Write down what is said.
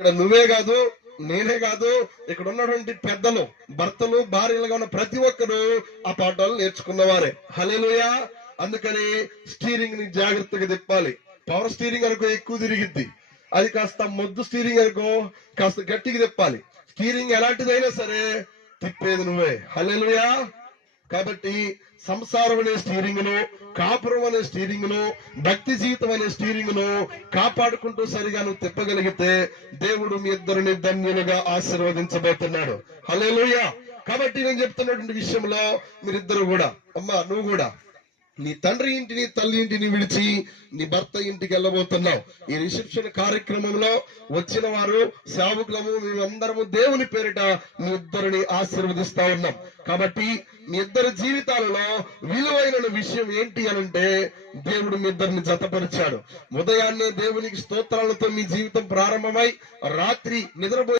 ఇక్కడ నువ్వే కాదు, నేనే కాదు, ఇక్కడ ఉన్నటువంటి పెద్దలు, భర్తలు, భార్యలుగా ఉన్న ప్రతి ఒక్కరు ఆ పాఠాలు నేర్చుకున్నవారే. హల్లెలూయా. అందుకని స్టీరింగ్ ని జాగ్రత్తగా తిప్పాలి. పవర్ స్టీరింగ్ అనుకో ఎక్కువ తిరిగిద్ది, అది కాస్త మొద్దు స్టీరింగ్ అనుకో కాస్త గట్టిగా తిప్పాలి. స్టీరింగ్ ఎలాంటిదైనా సరే తిప్పేది నువ్వే. హల్లెలూయా. కాబట్టి సంసారం అనే స్టీరింగ్ ను, కాపురం అనే స్టీరింగ్ ను, భక్తి జీవితం అనే స్టీరింగ్ ను కాపాడుకుంటూ సరిగా నువ్వు తిప్పగలిగితే దేవుడు మీ ఇద్దరిని ధన్యులుగా ఆశీర్వదించబోతున్నాడు. హల్లెలూయా. కాబట్టి నేను చెప్తున్నటువంటి విషయంలో మీరిద్దరు కూడా, అమ్మా నువ్వు కూడా నీ తండ్రి ఇంటిని, తల్లి ఇంటిని విడిచి నీ భర్త ఇంటికి వెళ్ళబోతున్నావు. ఈ రిసెప్షన్ కార్యక్రమంలో వచ్చిన వారు సేవకులము మేమందరము దేవుని పేరిట మీ ఇద్దరిని ఆశీర్వదిస్తా ఉన్నాం. కాబట్టి మీ ఇద్దరి జీవితాలలో విలువైన విషయం ఏంటి అనంటే, దేవుడు మీ ఇద్దరిని జతపరిచాడు. ఉదయాన్నే దేవునికి స్తోత్రాలతో మీ జీవితం ప్రారంభమై రాత్రి నిద్రపోయి